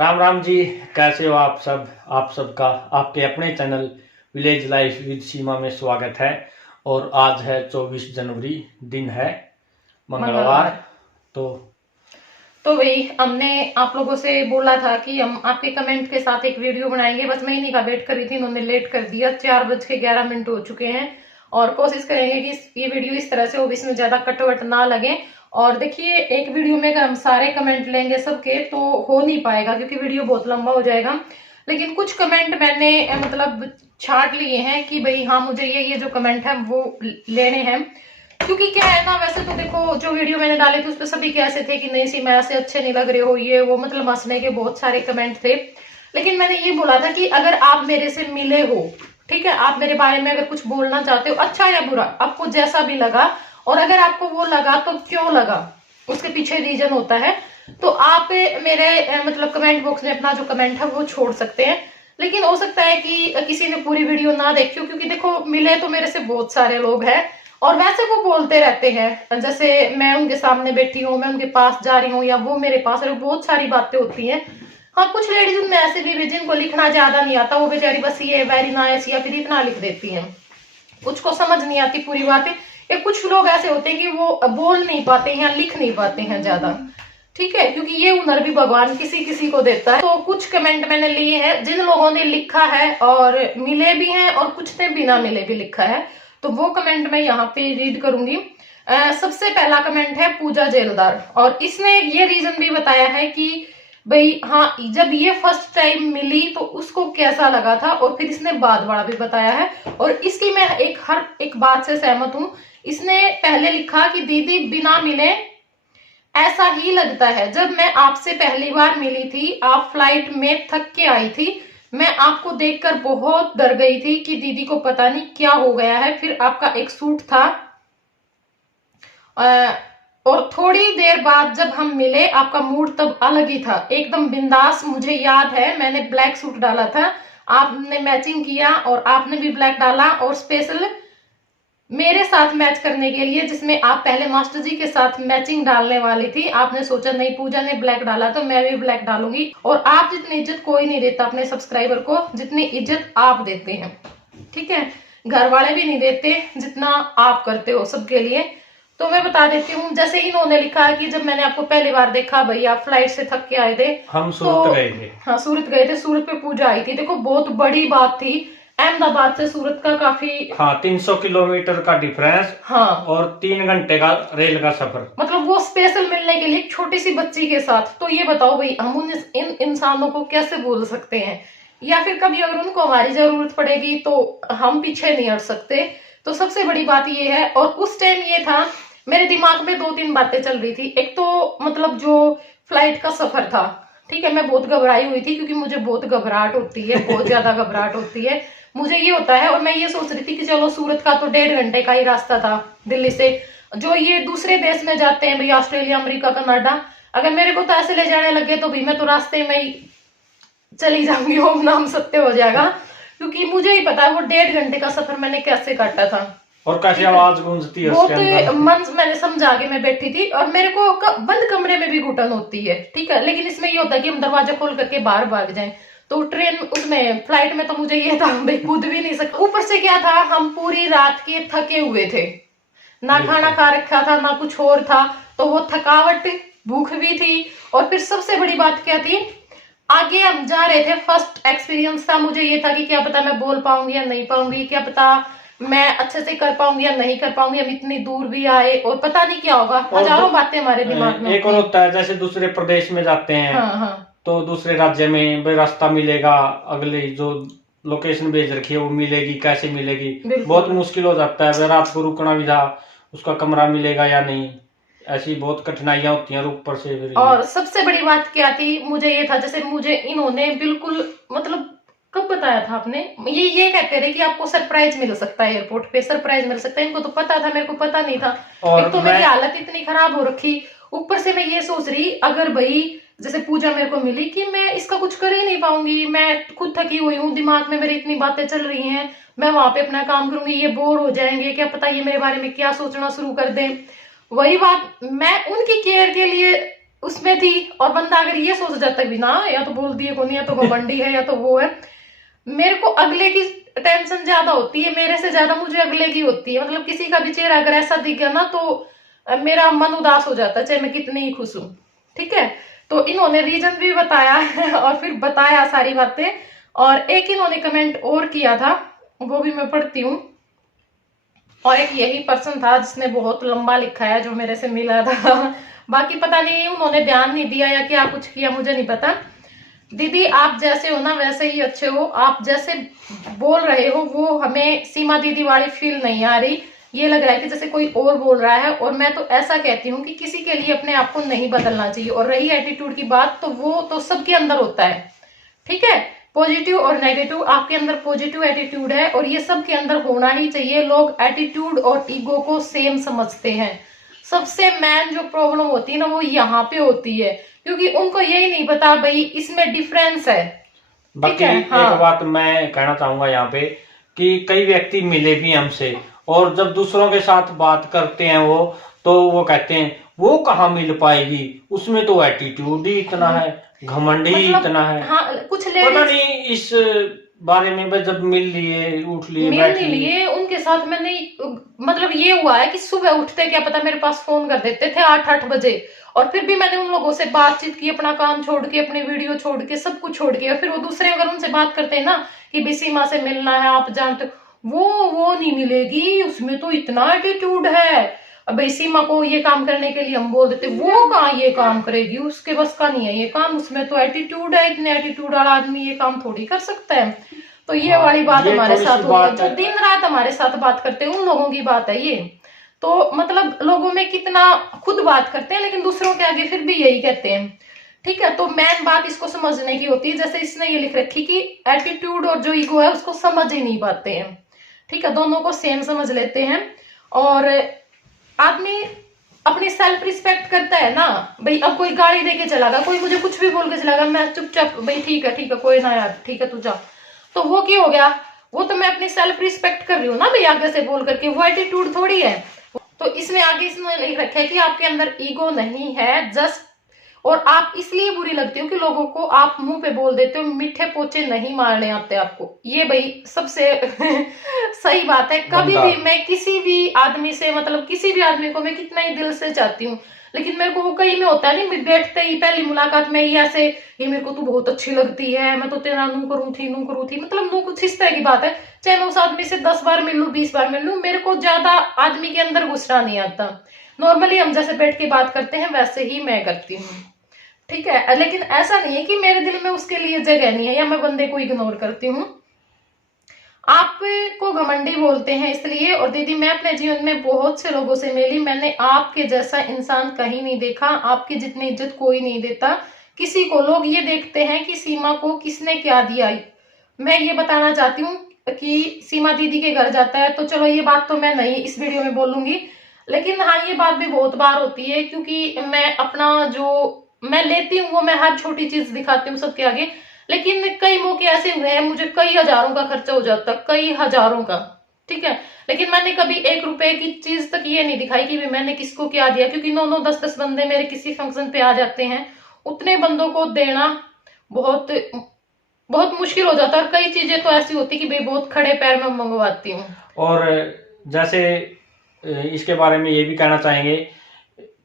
राम राम जी। कैसे हो आप सब? आप सबका आपके अपने चैनल विलेज लाइफ विद सीमा में स्वागत है। और आज है 24 जनवरी, दिन है मंगलवार। मंगलवार। तो तो वही हमने आप लोगों से बोला था कि हम आपके कमेंट के साथ एक वीडियो बनाएंगे। बस मैं इन्हीं का वेट कर रही थी, इन्होंने लेट कर दिया। 4:11 हो चुके हैं और कोशिश करेंगे कि ये वीडियो इस तरह से हो, इसमें ज्यादा कटवट ना लगे। और देखिए, एक वीडियो में अगर हम सारे कमेंट लेंगे सबके तो हो नहीं पाएगा, क्योंकि वीडियो बहुत लंबा हो जाएगा। लेकिन कुछ कमेंट मैंने मतलब छांट लिए हैं कि भाई हाँ, मुझे ये जो कमेंट है वो लेने हैं। क्योंकि क्या है ना, वैसे तो देखो जो वीडियो मैंने डाले थे उस पर सभी कैसे थे कि नहीं सी मैं ऐसे अच्छे नहीं लग रहे हो, ये वो, मतलब हंसने के बहुत सारे कमेंट थे। लेकिन मैंने ये बोला था कि अगर आप मेरे से मिले हो, ठीक है, आप मेरे बारे में अगर कुछ बोलना चाहते हो, अच्छा या बुरा, आपको जैसा भी लगा, और अगर आपको वो लगा तो क्यों लगा, उसके पीछे रीजन होता है, तो आप मेरे मतलब कमेंट बॉक्स में अपना जो कमेंट है वो छोड़ सकते हैं। लेकिन हो सकता है कि किसी ने पूरी वीडियो ना देखी हो, क्योंकि देखो मिले तो मेरे से बहुत सारे लोग हैं और वैसे वो बोलते रहते हैं, जैसे मैं उनके सामने बैठी हूँ, मैं उनके पास जा रही हूँ या वो मेरे पास है, बहुत सारी बातें होती हैं। हाँ, कुछ लेडीज उनमें ऐसे भी जिनको लिखना ज्यादा नहीं आता, वो बेचारी बस ये वेरी नाइस या फिर इतना लिख देती हैं, कुछ को समझ नहीं आती पूरी बातें। या कुछ लोग ऐसे होते हैं कि वो बोल नहीं पाते हैं, लिख नहीं पाते हैं ज्यादा, ठीक है, क्योंकि ये हुनर भी भगवान किसी किसी को देता है। तो कुछ कमेंट मैंने लिए हैं जिन लोगों ने लिखा है और मिले भी हैं और कुछ ने बिना मिले भी लिखा है, तो वो कमेंट मैं यहाँ पे रीड करूंगी। सबसे पहला कमेंट है पूजा जेलदार, और इसने ये रीजन भी बताया है कि भाई हाँ, जब ये फर्स्ट टाइम मिली तो उसको कैसा लगा था, और फिर इसने बाद वाला भी बताया है। और इसकी मैं हर एक बात से सहमत हूँ। इसने पहले लिखा कि दीदी बिना मिले ऐसा ही लगता है। जब मैं आपसे पहली बार मिली थी, आप फ्लाइट में थक के आई थी, मैं आपको देखकर बहुत डर गई थी कि दीदी को पता नहीं क्या हो गया है। फिर आपका एक सूट था और थोड़ी देर बाद जब हम मिले आपका मूड तब अलग ही था, एकदम बिंदास। मुझे याद है मैंने ब्लैक सूट डाला था, आपने मैचिंग किया और आपने भी ब्लैक डाला, और स्पेशल मेरे साथ मैच करने के लिए, जिसमें आप पहले मास्टर जी के साथ मैचिंग डालने वाली थी। आपने सोचा नहीं, पूजा ने ब्लैक डाला तो मैं भी ब्लैक डालूंगी। और आप जितनी इज्जत कोई नहीं देता अपने सब्सक्राइबर को, जितनी इज्जत आप देते हैं, ठीक है, घर वाले भी नहीं देते जितना आप करते हो सबके लिए। तो मैं बता देती हूँ, जैसे इन्होंने लिखा है कि जब मैंने आपको पहली बार देखा, भाई आप फ्लाइट से थक के आए थे, हम तो सूरत गए थे। हाँ, सूरत गए थे, सूरत पे पूजा आई थी। देखो बहुत बड़ी बात थी, अहमदाबाद से सूरत का काफी, हाँ, 300 किलोमीटर का डिफरेंस। हाँ, और 3 घंटे का रेल का सफर। मतलब वो स्पेशल मिलने के लिए एक छोटी सी बच्ची के साथ। तो ये बताओ भाई, हम इन इंसानों को कैसे बोल सकते हैं, या फिर कभी अगर उनको हमारी जरूरत पड़ेगी तो हम पीछे नहीं हट सकते। तो सबसे बड़ी बात ये है। और उस टाइम ये था, मेरे दिमाग में 2-3 बातें चल रही थी। एक तो मतलब जो फ्लाइट का सफर था, ठीक है, मैं बहुत घबराई हुई थी, क्योंकि मुझे बहुत घबराहट होती है, बहुत ज्यादा घबराहट होती है मुझे, ये होता है। और मैं ये सोच रही थी कि चलो सूरत का तो 1.5 घंटे का ही रास्ता था दिल्ली से। जो ये दूसरे देश में जाते हैं भाई, ऑस्ट्रेलिया, अमेरिका, कनाडा, अगर मेरे को तो ऐसे ले जाने लगे तो भी मैं तो रास्ते में ही चली जाऊंगी, ओम नाम सत्य हो जाएगा। क्योंकि मुझे ही पता है वो 1.5 घंटे का सफर मैंने कैसे काटा था, और कैसी आवाज गूंजती है बहुत उसके अंदर। मन मैंने समझा के मैं बैठी थी। और मेरे को बंद कमरे में भी घुटन होती है, ठीक है, लेकिन इसमें ये होता है कि हम दरवाजा खोल करके बाहर भाग जाएं। तो ट्रेन उसमें फ्लाइट में तो मुझे ये था भाई, कूद भी नहीं सकता। ऊपर से क्या था, हम पूरी रात के थके हुए थे, ना खाना खा रखा था ना कुछ और था, तो वो थकावट, भूख भी थी। और फिर सबसे बड़ी बात क्या थी, आगे हम जा रहे थे, फर्स्ट एक्सपीरियंस था। मुझे ये था कि क्या पता मैं बोल पाऊंगी या नहीं पाऊंगी, क्या पता मैं अच्छे से कर पाऊंगी या नहीं कर पाऊंगी, हम इतनी दूर भी आए और पता नहीं क्या होगा, हजारों बातें हमारे दिमाग में एक और होता है, जैसे दूसरे प्रदेश में जाते हैं, हाँ हाँ, तो दूसरे राज्य में भाई रास्ता मिलेगा, अगले जो लोकेशन भेज रखी है वो मिलेगी, कैसे मिलेगी, बहुत मुश्किल हो जाता है। भाई रात को रुकना भी था, उसका कमरा मिलेगा या नहीं, ऐसी बहुत कठिनाइयां होती हैं ऊपर से फिर। और सबसे बड़ी बात क्या थी, मुझे ये था, जैसे मुझे इन्होंने बिल्कुल मतलब कब बताया था आपने, ये कहते थे कि आपको सरप्राइज मिल सकता है, एयरपोर्ट पे सरप्राइज मिल सकता है। इनको तो पता था, मेरे को पता नहीं था। और एक तो मेरी हालत इतनी खराब हो रखी, ऊपर से मैं ये सोच रही, अगर भाई जैसे पूजा मेरे को मिली कि मैं इसका कुछ कर ही नहीं पाऊंगी, मैं खुद थकी हुई हूँ, दिमाग में मेरी इतनी बातें चल रही हैं, मैं वहां पे अपना काम करूंगी, ये बोर हो जाएंगे, क्या पता ये मेरे बारे में क्या सोचना शुरू कर दें। वही बात, मैं उनकी केयर के लिए उसमें थी, और बंदा अगर ये सोच जाता भी ना या तो बोल दिए कौन, या तो घमंडी है या तो वो है। मेरे को अगले की टेंशन ज्यादा होती है, मेरे से ज्यादा मुझे अगले की होती है। मतलब किसी का भी चेहरा अगर ऐसा दिख गया ना तो मेरा मन उदास हो जाता है, चाहे मैं कितनी ही खुश हूं। ठीक है, तो इन्होंने रीजन भी बताया और फिर बताया सारी बातें। और एक इन्होंने कमेंट और किया था, वो भी मैं पढ़ती हूँ। और एक यही पर्सन था जिसने बहुत लंबा लिखा है, जो मेरे से मिला था बाकी पता नहीं उन्होंने ध्यान नहीं दिया या क्या कुछ किया, मुझे नहीं पता। दीदी आप जैसे हो ना वैसे ही अच्छे हो, आप जैसे बोल रहे हो वो हमें सीमा दीदी वाली फील नहीं आ रही। ये लग रहा है कि जैसे कोई और बोल रहा है। और मैं तो ऐसा कहती हूँ कि किसी के लिए अपने आप को नहीं बदलना चाहिए। और रही एटीट्यूड की बात, तो वो तो सबके अंदर होता है। ठीक है, पॉजिटिव और नेगेटिव, आपके अंदर पॉजिटिव एटीट्यूड है और ये सबके अंदर होना ही चाहिए। लोग एटीट्यूड और ईगो को सेम समझते हैं। सबसे मेन जो प्रॉब्लम होती है ना वो यहाँ पे होती है, क्योंकि उनको यही नहीं पता भाई इसमें डिफरेंस है। बाकी एक बात मैं कहना चाहूंगा यहाँ पे कि कई व्यक्ति मिले भी हमसे, और जब दूसरों के साथ बात करते हैं तो वो कहते हैं वो कहाँ मिल पाएगी, उसमें तो एटीट्यूड ही इतना है, घमंडी मतलब, इतना है। हाँ, कुछ पता नहीं इस बारे में बस जब मिल लिए उठ लिए मिल नहीं लिए उनके साथ मैंने, मतलब ये हुआ है कि सुबह उठते क्या पता मेरे पास फोन कर देते थे 8-8 बजे, और फिर भी मैंने उन लोगों से बातचीत की, अपना काम छोड़ के, अपनी वीडियो छोड़ के, सब कुछ छोड़ के। और फिर वो दूसरे अगर उनसे बात करते हैं ना कि बी सीमा से मिलना है, आप जानते हो, वो नहीं मिलेगी, उसमें तो इतना एटीट्यूड है। अब सीमा को ये काम करने के लिए हम बोल देते, वो कहाँ ये काम करेगी, उसके बस का नहीं है ये काम, उसमें तो एटीट्यूड है, इतने एटीट्यूड वाला आदमी ये काम थोड़ी कर सकता है। तो ये वाली बात हमारे साथ होती है, जो दिन रात हमारे साथ बात करते हैं उन लोगों की बात है ये। तो मतलब लोगों में कितना खुद बात करते हैं लेकिन दूसरों के आगे फिर भी यही कहते हैं। ठीक है, तो मेन बात इसको समझने की होती है। जैसे इसने ये लिख रखी कि एटीट्यूड और जो ईगो है उसको समझ ही नहीं पाते हैं। ठीक है, दोनों को सेम समझ लेते हैं। और आदमी अपनी सेल्फ रिस्पेक्ट करता है ना भाई। अब कोई गाड़ी देके चलागा, कोई मुझे कुछ भी बोल के चलागा, मैं चुपचाप भाई ठीक है कोई ना यार, ठीक है तू जा, तो वो क्या हो गया, वो तो मैं अपनी सेल्फ रिस्पेक्ट कर रही हूँ ना भाई आगे से बोल करके, वो एटीट्यूड थोड़ी है। तो इसमें आगे इसने लिख रखा है कि आपके अंदर ईगो नहीं है, जस्ट, और आप इसलिए बुरी लगती हो कि लोगों को आप मुंह पे बोल देते हो, मीठे पोचे नहीं मारने आते आपको। ये भाई सबसे सही बात है। कभी भी मैं किसी भी आदमी से, मतलब किसी भी आदमी को मैं कितना ही दिल से चाहती हूँ, लेकिन मेरे को वो कहीं में होता है नहीं, बैठते ही पहली मुलाकात में ही ऐसे, ये मेरे को तू बहुत अच्छी लगती है, मैं तो तेरा नू करूँ थी, मतलब नू कुछ इस तरह की बात है। चाहे मैं उस आदमी से 10 बार मिल लूं, 20 बार मिल लूं, मेरे को ज्यादा आदमी के अंदर गुस्सा नहीं आता। नॉर्मली हम जैसे बैठ के बात करते हैं वैसे ही मैं करती हूँ। ठीक है, लेकिन ऐसा नहीं है कि मेरे दिल में उसके लिए जगह नहीं है या मैं बंदे को इग्नोर करती हूँ। आपको घमंडी बोलते हैं इसलिए। और दीदी मैं अपने जीवन में बहुत से लोगों से मिली, मैंने आपके जैसा इंसान कहीं नहीं देखा, आपकी जितनी इज्जत कोई नहीं देता किसी को। लोग ये देखते हैं कि सीमा को किसने क्या दिया। मैं ये बताना चाहती हूँ कि सीमा दीदी के घर जाता है, तो चलो ये बात तो मैं नहीं इस वीडियो में बोलूंगी, लेकिन हाँ ये बात भी बहुत बार होती है, क्योंकि मैं अपना जो मैं लेती हूँ वो मैं हर छोटी चीज दिखाती हूँ सबके आगे। लेकिन कई मौके ऐसे हुए हैं मुझे कई हजारों का खर्चा हो जाता, कई हजारों का। ठीक है, लेकिन मैंने कभी 1 रुपए की चीज तक ये नहीं दिखाई कि मैंने किसको क्या दिया, क्योंकि 9-9 10-10 बंदे मेरे किसी फंक्शन पे आ जाते हैं, उतने बंदों को देना बहुत बहुत मुश्किल हो जाता है। और कई चीजें तो ऐसी होती कि भाई बहुत खड़े पैर में मंगवाती हूँ। और जैसे इसके बारे में ये भी कहना चाहेंगे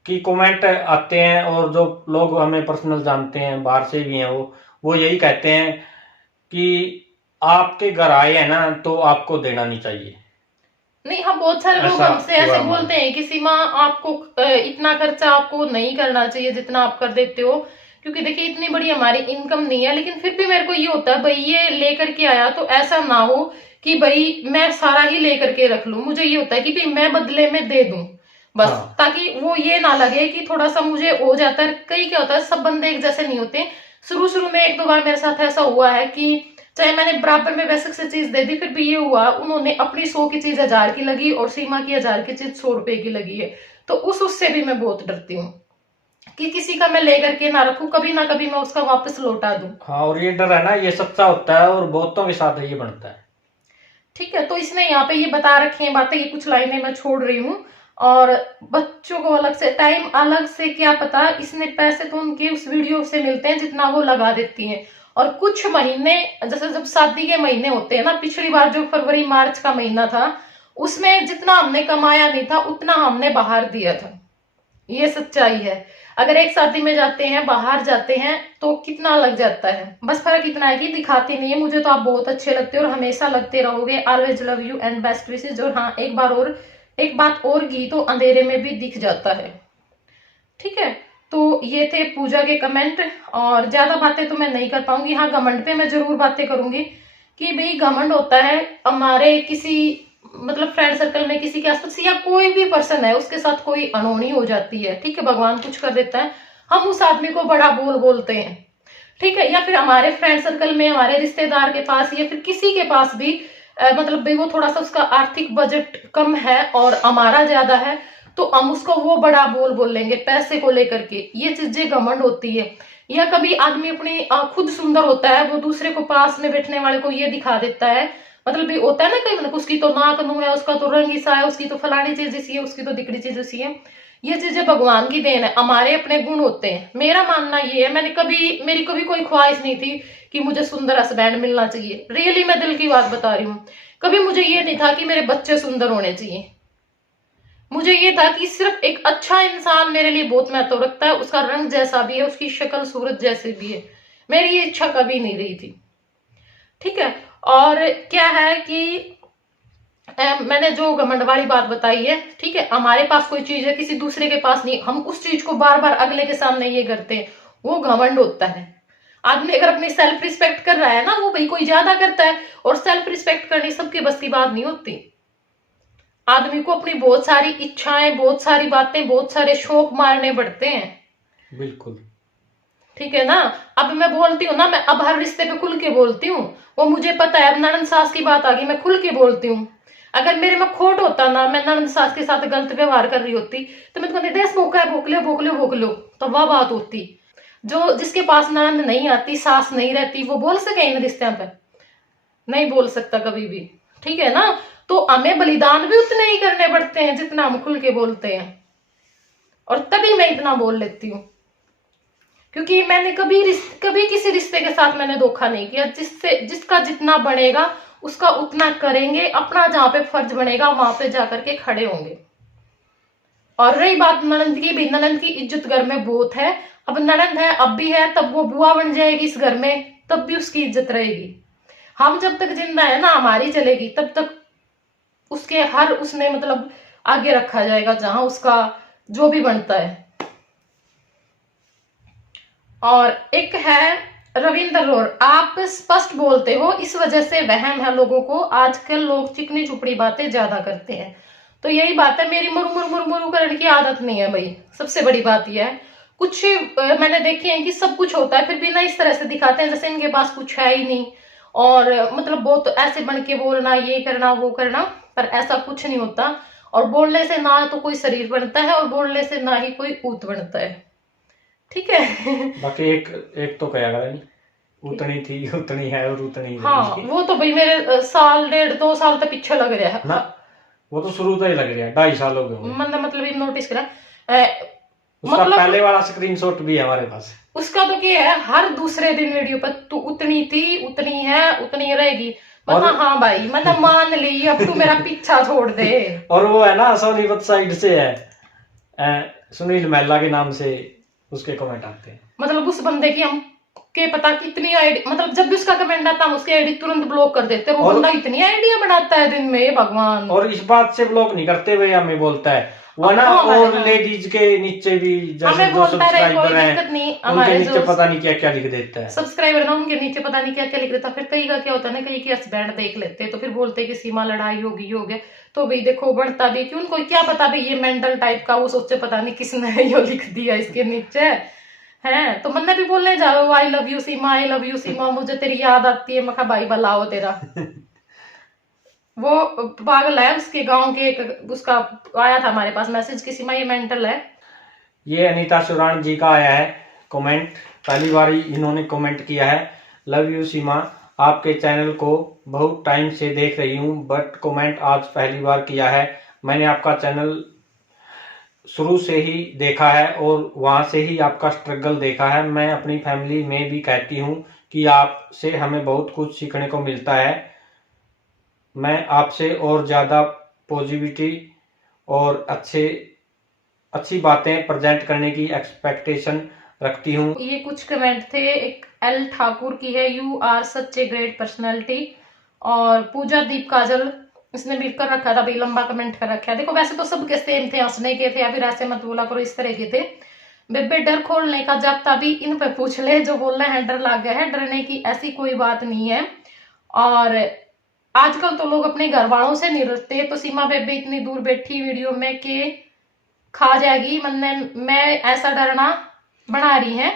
कि कमेंट आते हैं, और जो लोग हमें पर्सनल जानते हैं, बाहर से भी हैं, वो यही कहते हैं कि आपके घर आए हैं ना तो आपको देना नहीं चाहिए। नहीं, हाँ बहुत सारे लोग हमसे ऐसे बोलते हैं कि सीमा आपको इतना खर्चा आपको नहीं करना चाहिए जितना आप कर देते हो, क्योंकि देखिए इतनी बड़ी हमारी इनकम नहीं है। लेकिन फिर भी मेरे को ये होता है भाई ये लेकर के आया तो ऐसा ना हो कि भाई मैं सारा ही लेकर के रख लूं। मुझे ये होता है कि भाई मैं बदले में दे दूं बस, ताकि वो ये ना लगे कि थोड़ा सा मुझे हो जाता है। कई क्या होता है, सब बंदे एक जैसे नहीं होते। शुरू में 1-2 बार मेरे साथ ऐसा हुआ है कि चाहे मैंने बराबर में बेसिक से चीज दे दी, फिर भी ये हुआ उन्होंने अपनी 100 की चीज 1000 की लगी और सीमा की 1000 की चीज 100 रुपए की लगी है। तो उससे भी मैं बहुत डरती हूँ कि किसी का मैं लेकर के ना रखूं, कभी ना कभी मैं उसका वापस लौटा दूं। हाँ, और ये डर है ना, ये सच्चा होता है और बहुतों के साथ ये बनता है। ठीक है, तो इसने यहाँ पे ये बता रखी है बातें, ये कुछ लाइनें मैं छोड़ रही हूँ। और बच्चों को अलग से टाइम, अलग से क्या पता, इसने पैसे तो उनके उस वीडियो से मिलते हैं जितना वो लगा देती हैं। और कुछ महीने, जैसे जब शादी के महीने होते हैं ना, पिछली बार जो फरवरी मार्च का महीना था, उसमें जितना हमने कमाया नहीं था उतना हमने बाहर दिया था। ये सच्चाई है। अगर एक शादी में जाते हैं, बाहर जाते हैं, तो कितना लग जाता है। बस फर्क इतना है कि दिखाते नहीं है। मुझे तो आप बहुत अच्छे लगते हो और हमेशा लगते रहोगे। Always love you and best wishes. और हाँ, एक बात और की, तो अंधेरे में भी दिख जाता है। ठीक है, तो ये थे पूजा के कमेंट। और ज्यादा बातें तो मैं नहीं कर पाऊंगी। हाँ, घमंड पे मैं जरूर बातें करूंगी कि भाई घमंड होता है हमारे किसी, मतलब फ्रेंड सर्कल में किसी के आसपास, या कोई भी पर्सन है उसके साथ कोई अनहोनी हो जाती है, ठीक है, भगवान कुछ कर देता है, हम उस आदमी को बड़ा बोलते हैं, ठीक है। या फिर हमारे फ्रेंड सर्कल में, हमारे रिश्तेदार के पास, या फिर किसी के पास भी मतलब भाई वो थोड़ा सा उसका आर्थिक बजट कम है और हमारा ज्यादा है, तो हम उसको वो बड़ा बोल लेंगे पैसे को लेकर के। ये चीजें घमंड होती है। या कभी आदमी अपनी खुद सुंदर होता है, वो दूसरे को पास में बैठने वाले को ये दिखा देता है, मतलब भी होता है ना कहीं, मतलब उसकी तो नाक नू है, उसका तो रंग ऐसा है, उसकी तो फलानी चीज ऐसी है, उसकी तो दिखड़ी चीज ऐसी है। ये चीजें भगवान की देन है, हमारे अपने गुण होते हैं। मेरा मानना ये है, मेरी कभी कोई ख्वाहिश नहीं थी कि मुझे सुंदर हस्बैंड मिलना चाहिए। रियली मैं दिल की बात बता रही हूँ। कभी मुझे ये नहीं था कि मेरे बच्चे सुंदर होने चाहिए। मुझे ये था कि सिर्फ एक अच्छा इंसान मेरे लिए बहुत महत्व रखता है, उसका रंग जैसा भी है, उसकी शक्ल सूरत जैसे भी है। मेरी ये इच्छा कभी नहीं रही थी, ठीक है। और क्या है कि मैंने जो घमंड वाली बात बताई है, ठीक है, हमारे पास कोई चीज है किसी दूसरे के पास नहीं, हम उस चीज को बार बार अगले के सामने ये करते हैं, वो घमंड होता है। आदमी अगर अपनी सेल्फ रिस्पेक्ट कर रहा है ना, वो भाई कोई ज्यादा करता है, और सेल्फ रिस्पेक्ट करनी सबके बस की बात नहीं होती। आदमी को अपनी बहुत सारी इच्छाएं, बहुत सारी बातें, बहुत सारे शौक मारने पड़ते हैं। बिल्कुल, ठीक है ना। अब मैं बोलती हूँ ना, मैं अब हर रिश्ते पे खुल के बोलती हूँ, वो मुझे पता है। अब ननद सास की बात आ गई, मैं खुल के बोलती हूँ। अगर मेरे में खोट होता ना, मैं ननद सास के साथ गलत व्यवहार कर रही होती, तो मैं तो कहती देश भूखा है, भूख लो, तो वह बात होती। जो जिसके पास ननद नहीं आती, सास नहीं रहती, वो बोल सके इन रिश्तों पे? नहीं बोल सकता कभी भी, ठीक है ना। तो हमें बलिदान भी उतने ही करने पड़ते हैं जितना हम खुल के बोलते हैं। और तभी मैं इतना बोल लेती हूँ, क्योंकि मैंने कभी किसी रिश्ते के साथ मैंने धोखा नहीं किया। जिसका जितना बनेगा उसका उतना करेंगे, अपना जहां पे फर्ज बनेगा वहां पे जाकर के खड़े होंगे। और रही बात ननंद की, भी ननंद की इज्जत घर में बहुत है। अब ननंद है, अब भी है, तब वो बुआ बन जाएगी इस घर में, तब भी उसकी इज्जत रहेगी। हम जब तक जिंदा है ना, हमारी चलेगी, तब तक उसके हर उसमें मतलब आगे रखा जाएगा, जहां उसका जो भी बनता है। और एक है रविंद्र रोर, आप स्पष्ट बोलते हो, इस वजह से वहम है लोगों को, आजकल लोग चिकनी चुपड़ी बातें ज्यादा करते हैं। तो यही बात है, मेरी मुरमुरु करने की आदत नहीं है भाई। सबसे बड़ी बात यह है, कुछ मैंने देखे हैं कि सब कुछ होता है, फिर भी ना इस तरह से दिखाते हैं जैसे इनके पास कुछ है ही नहीं। और मतलब बहुत ऐसे बन के बोलना, ये करना वो करना, पर ऐसा कुछ नहीं होता। और बोलने से ना तो कोई शरीर बनता है, और बोलने से ना ही कोई ऊत बनता है, ठीक है। बाकी एक तो कहा नहीं, उतनी थी उतनी है और उतनी ही हाँ, वो तो भाई मेरे साल 1.5-2 साल तक पीछे लग रहा है ना, वो तो शुरू से ही लग रहा है, 2.5 साल हो गए। मतलब नोटिस करा, उसका मतलब पहले वाला स्क्रीनशॉट भी है हमारे पास। उसका तो क्या है, हर दूसरे दिन वीडियो पर तू उतनी थी, उतनी है, उतनी रहेगी। मतलब हाँ भाई, मतलब मान ली, अब तू मेरा पीछा छोड़ दे। और वो है ना, सोनीपत साइड से है, सुनील महिला के नाम से उसके कमेंट आते हैं। मतलब उस बंदे की हम के पता कितनी आईडी, मतलब जब भी उसका कमेंट आता हम उसकी आईडी तुरंत ब्लॉक कर देते हैं। वो बंदा इतनी आईडिया बनाता है दिन में, भगवान। और इस बात से ब्लॉक नहीं करते भाई, हमें बोलता है वो ना, और लेडीज के नीचे भी जैसे जो सब्सक्राइबर हैं उनके नीचे पता नहीं क्या क्या लिख देता है। सब्सक्राइबर ना, उनके नीचे पता नहीं क्या क्या लिख देता है। फिर कई का क्या होता है ना, कई की हस्बैंड देख लेते हैं, तो फिर बोलते हैं कि सीमा लड़ाई होगी, हो गया। तो भाई देखो, बढ़ता भी कि उनको क्या पता भाई, ये मेंटल टाइप का, वो सोचे पता नहीं किसने ये लिख दिया इसके नीचे है। तो मैंने भी बोलने जाओ, I love you Seema, I love you Seema, मुझे तेरी याद आती है। मैं कहा भाई बलाओ तेरा। वो पागल है, उसके गांव के एक उसका आया था हमारे पास मैसेज कि सीमा ये मेंटल है। ये अनीता सुरान जी का आया है कमेंट, पहली बार इन्होंने कमेंट किया है। लव यू सीमा, आपके चैनल को बहुत टाइम से देख रही हूँ, बट कमेंट आज पहली बार किया है। मैंने आपका चैनल शुरू से ही देखा है और वहां से ही आपका स्ट्रगल देखा है। मैं अपनी फैमिली में भी कहती हूँ कि आपसे हमें बहुत कुछ सीखने को मिलता है। मैं आपसे और ज्यादा पॉजिटिविटी और अच्छी बातें प्रेजेंट करने की एक्सपेक्टेशन रखती हूँ। ये कुछ कमेंट थे। एक एल ठाकुर की है, you are such a great personality. और पूजा दीप काजल, इसने मिलकर रखा था भाई, लंबा कमेंट कर रखा है। देखो वैसे तो सबके सेम थे, हंसने के थे या फिर ऐसे मत बोला करो, इस तरह के थे। बेबे डर खोलने का जब तभी इन पे पूछ ले, जो बोलना है डर लग गया है, डरने की ऐसी कोई बात नहीं है। और आजकल तो लोग अपने घर वालों से नहीं डरते, तो सीमा बेबे इतनी दूर बैठी वीडियो में के खा जाएगी मैं ऐसा डरना बना रही है।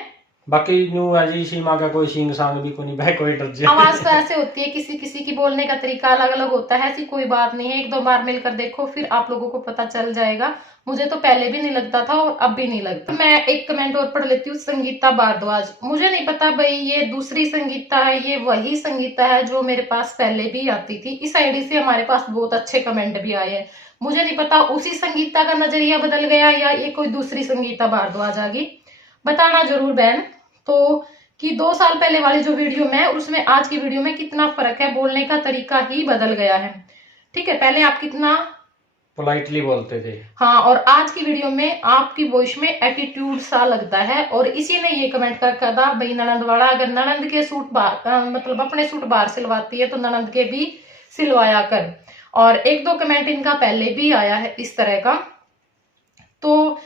बाकी न्यू अजी सीमा का कोई सिंग सांग भी कोई नहीं, भाई कोई डर जाए। आवाज तो ऐसे होती है, किसी किसी की बोलने का तरीका अलग अलग होता है, ऐसी कोई बात नहीं है। एक दो बार मिलकर देखो, फिर आप लोगों को पता चल जाएगा। मुझे तो पहले भी नहीं लगता था और अब भी नहीं लगता। मैं एक कमेंट और पढ़ लेती हूँ। संगीता भारद्वाज, मुझे नहीं पता भाई ये दूसरी संगीता है, ये वही संगीता है जो मेरे पास पहले भी आती थी। इस आईडी से हमारे पास बहुत अच्छे कमेंट भी आए हैं। मुझे नहीं पता उसी संगीता का नजरिया बदल गया या ये कोई दूसरी संगीता भारद्वाज आ गई, बताना जरूर बहन। तो कि 2 साल पहले वाली जो वीडियो में और उसमें आज की वीडियो में कितना फर्क है, बोलने का तरीका ही बदल गया है। ठीक है, पहले आप कितना पोलाइटली बोलते थे, हाँ, और आज की वीडियो में आपकी वॉइस में एटीट्यूड सा लगता है। और इसी ने ये कमेंट कर रखा था भाई, ननंद वाला अगर ननंद के सूट बाहर मतलब अपने सूट बाहर सिलवाती है तो ननंद के भी सिलवाया कर। और एक दो कमेंट इनका पहले भी आया है इस तरह का। तो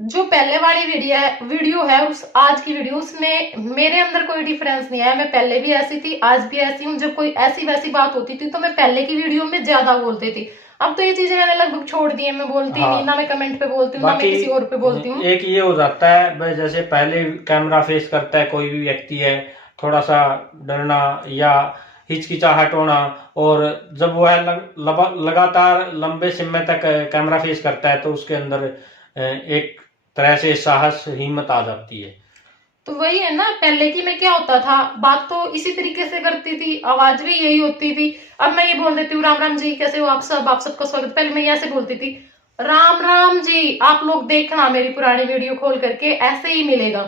जो पहले वाली वीडियो है उस आज की वीडियो, उसमें मेरे अंदर कोई डिफरेंस नहीं है। मैं पहले भी ऐसी थी, आज भी ऐसी हूँ। जब कोई ऐसी वैसी बात होती थी तो मैं पहले की वीडियो में ज्यादा बोलती थी। अब तो ये चीजें मैंने लगभग छोड़ दी है, मैं बोलती नहीं, ना मैं कमेंट पे बोलती हूँ, ना मैं किसी और पे बोलती हूँ। एक ये हो जाता है भाई, जैसे पहले कैमरा फेस करता है कोई भी व्यक्ति है, थोड़ा सा डरना या हिचकिचाहट होना, और जब वह लगातार लंबे समय तक कैमरा फेस करता है तो उसके अंदर एक तरह से साहस हिम्मत आ जाती है। तो वही है ना, पहले की में क्या होता था, बात तो इसी तरीके से करती थी, आवाज भी यही होती थी। अब मैं ये बोल देती हूँ राम राम जी कैसे हो आप सबका स्वागत। पहले मैं ऐसे बोलती थी, राम राम जी। आप लोग देखना मेरी पुरानी वीडियो खोल करके, ऐसे ही मिलेगा,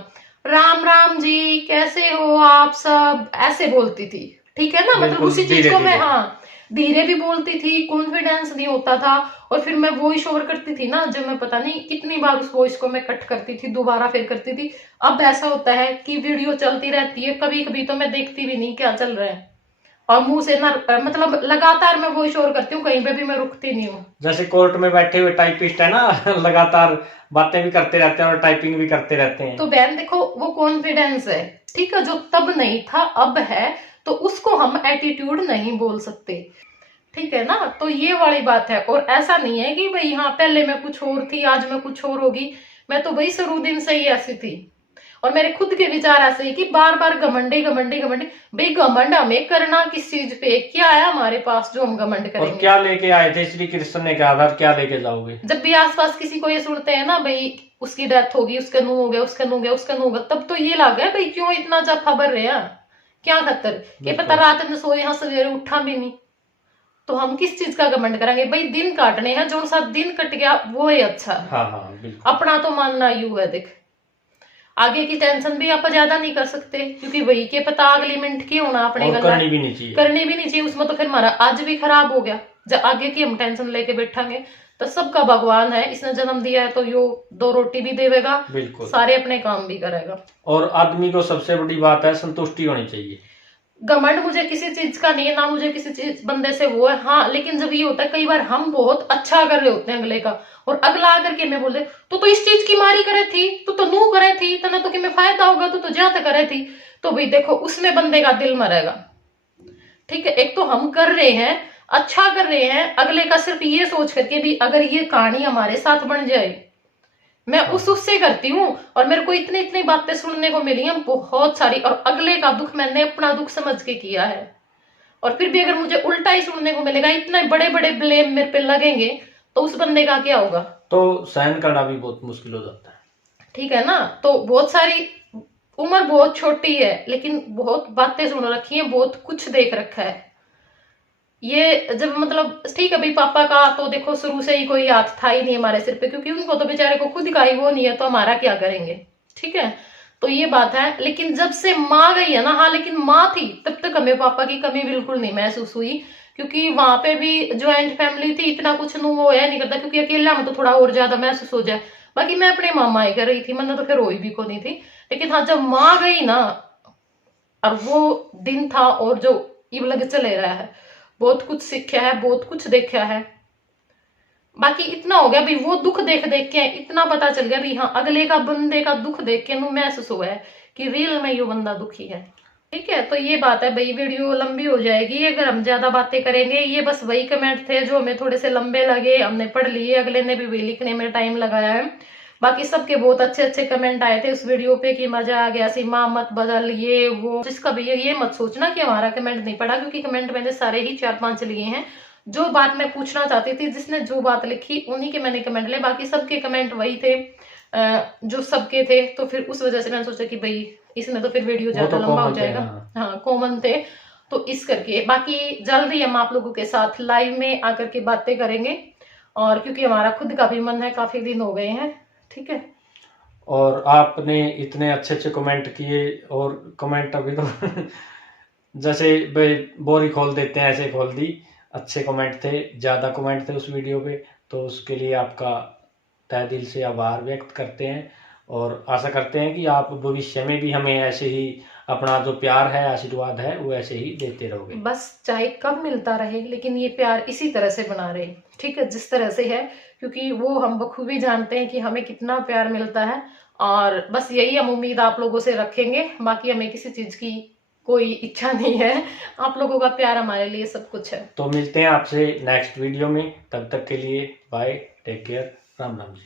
राम राम जी कैसे हो आप सब, ऐसे बोलती थी। ठीक है ना, मतलब उसी चीज को मैं हाँ धीरे भी बोलती थी, कॉन्फिडेंस नहीं होता था। और फिर मैं वॉइस ओवर करती थी ना, जब मैं पता नहीं कितनी बार उस वॉइस को मैं कट करती थी, दोबारा फिर करती थी। अब ऐसा होता है कि वीडियो चलती रहती है, कभी कभी तो मैं देखती भी नहीं क्या चल रहा है, और मुंह से ना मतलब लगातार मैं वॉइस ओवर करती हूँ, कहीं पे भी मैं रुकती नहीं हूँ। जैसे कोर्ट में बैठे हुए टाइपिस्ट है ना लगातार बातें भी करते रहते हैं और टाइपिंग भी करते रहते हैं। तो बहन देखो, वो कॉन्फिडेंस है, ठीक है, जो तब नहीं था अब है, तो उसको हम एटीट्यूड नहीं बोल सकते। ठीक है ना, तो ये वाली बात है। और ऐसा नहीं है कि भाई हाँ पहले मैं कुछ और थी आज मैं कुछ और होगी। मैं तो भाई शुरू दिन से ही ऐसी थी, और मेरे खुद के विचार ऐसे ही कि बार बार घमंडे घमंडे घमंडे। भाई घमंड हमें करना किस चीज पे, क्या है हमारे पास जो हम घमंड करेंगे? और क्या लेके आए थे श्री कृष्ण ने कहा था, क्या लेके जाओगे? जब भी आसपास किसी को ये सुनते हैं ना भाई उसकी डेथ होगी, उसका नू हो गया, उसका नू हो गया, उसका नू होगा, तब तो ये लग गया भाई क्यों इतना जब खबर रहा, क्या खतर ये पता रात में सोए यहाँ सवेरे उठा भी नहीं, तो हम किस चीज का घमंड करेंगे? भाई दिन काटने हैं, जो सा दिन कट गया वो ही अच्छा है। हाँ हाँ बिल्कुल। अपना तो मानना यू है, देख आगे की टेंशन भी आप ज्यादा नहीं कर सकते, क्योंकि वही के पता अगली मिनट की होना अपने और करनी भी नहीं चाहिए, करनी भी नहीं चाहिए। उसमें तो फिर हमारा आज भी खराब हो गया, जब आगे की हम टेंशन लेके बैठांगे। तो सबका भगवान है, इसने जन्म दिया है तो यो 2 रोटी भी देवेगा, बिल्कुल सारे अपने काम भी करेगा। और आदमी को सबसे बड़ी बात है संतुष्टि होनी चाहिए। घमंड मुझे किसी चीज का नहीं है, ना मुझे किसी चीज बंदे से वो है। हाँ लेकिन जब ये होता है कई बार हम बहुत अच्छा कर रहे होते हैं अगले का, और अगला आकर के मैं बोले तो इस चीज की मारी करे थी, तो नू करे थी, तना तो कि मैं फायदा होगा, तो ज्यादा करे थी, तो भाई देखो उसमें बंदे का दिल मरेगा। ठीक है, एक तो हम कर रहे हैं अच्छा कर रहे हैं, अगले का सिर्फ ये सोच करके भी अगर ये कहानी हमारे साथ बन जाए, मैं उससे करती हूँ। और मेरे को इतनी इतनी बातें सुनने को मिली हैं बहुत सारी, और अगले का दुख मैंने अपना दुख समझ के किया है। और फिर भी अगर मुझे उल्टा ही सुनने को मिलेगा, इतने बड़े बड़े ब्लेम मेरे पे लगेंगे, तो उस बंदे का क्या होगा? तो सहन करना भी बहुत मुश्किल हो जाता है। ठीक है ना, तो बहुत सारी उम्र बहुत छोटी है लेकिन बहुत बातें सुन रखी है, बहुत कुछ देख रखा है। ये जब मतलब ठीक है भाई, पापा का तो देखो शुरू से ही कोई हाथ था ही नहीं हमारे सिर पे, क्योंकि उनको तो बेचारे को खुद का ही वो नहीं है, तो हमारा क्या करेंगे। ठीक है, तो ये बात है। लेकिन जब से माँ गई है ना, हाँ लेकिन माँ थी तब तक हमें पापा की कमी बिल्कुल नहीं महसूस हुई, क्योंकि वहां पे भी ज्वाइंट फैमिली थी, इतना कुछ नु वो है नहीं करता, क्योंकि अकेला में तो थोड़ा और ज्यादा महसूस हो जाए। बाकी मैं अपने मामा ही कर रही थी, मैंने तो फिर रोई भी को नहीं थी। लेकिन हाँ जब माँ गई ना, और वो दिन था, और जो ये लग चले रहा है, बहुत कुछ सीखा है, बहुत कुछ देखा है। बाकी इतना हो गया भाई, वो दुख देख देख के इतना पता चल गया भाई, हाँ अगले का बंदे का दुख देख के महसूस हुआ है कि रियल में ये बंदा दुखी है। ठीक है, तो ये बात है भाई, वीडियो लंबी हो जाएगी अगर हम ज्यादा बातें करेंगे। ये बस वही कमेंट थे जो हमें थोड़े से लंबे लगे, हमने पढ़ लिए, अगले ने भी वही लिखने में टाइम लगाया है। बाकी सबके बहुत अच्छे अच्छे कमेंट आए थे उस वीडियो पे कि मजा आ गया, सीमा मत बदल, ये वो। जिसका भी ये मत सोचना कि हमारा कमेंट नहीं पढ़ा, क्योंकि कमेंट मैंने सारे ही 4-5 लिए हैं। जो बात मैं पूछना चाहती थी, जिसने जो बात लिखी उन्हीं के मैंने कमेंट ले, बाकी सबके कमेंट वही थे जो सबके थे। तो फिर उस वजह से मैंने सोचा कि भाई इसमें तो फिर वीडियो ज्यादा तो लंबा हो कॉमन थे, जाएगा। हाँ। हाँ कॉमन थे, तो इस करके बाकी जल्द ही हम आप लोगों के साथ लाइव में आकर के बातें करेंगे, और क्योंकि हमारा खुद का भी मन है, काफी दिन हो गए हैं। ठीक है, और आपने इतने अच्छे अच्छे कमेंट किए, और कमेंट अभी तो जैसे भाई बोरी खोल देते हैं ऐसे खोल दी। अच्छे कमेंट थे, ज़्यादा कमेंट थे उस वीडियो पे, तो उसके लिए आपका तहे दिल से आभार व्यक्त करते हैं, और आशा करते हैं कि आप भविष्य में भी हमें ऐसे ही अपना जो प्यार है, आशीर्वाद है, वो ऐसे ही देते रहोगे। बस चाहे कब मिलता रहे, लेकिन ये प्यार इसी तरह से बना रहे। ठीक है, जिस तरह से है, क्योंकि वो हम बखूबी जानते हैं कि हमें कितना प्यार मिलता है। और बस यही हम उम्मीद आप लोगों से रखेंगे, बाकी हमें किसी चीज की कोई इच्छा नहीं है। आप लोगों का प्यार हमारे लिए सब कुछ है। तो मिलते हैं आपसे नेक्स्ट वीडियो में, तब तक के लिए bye, take care, Ram Ram जी।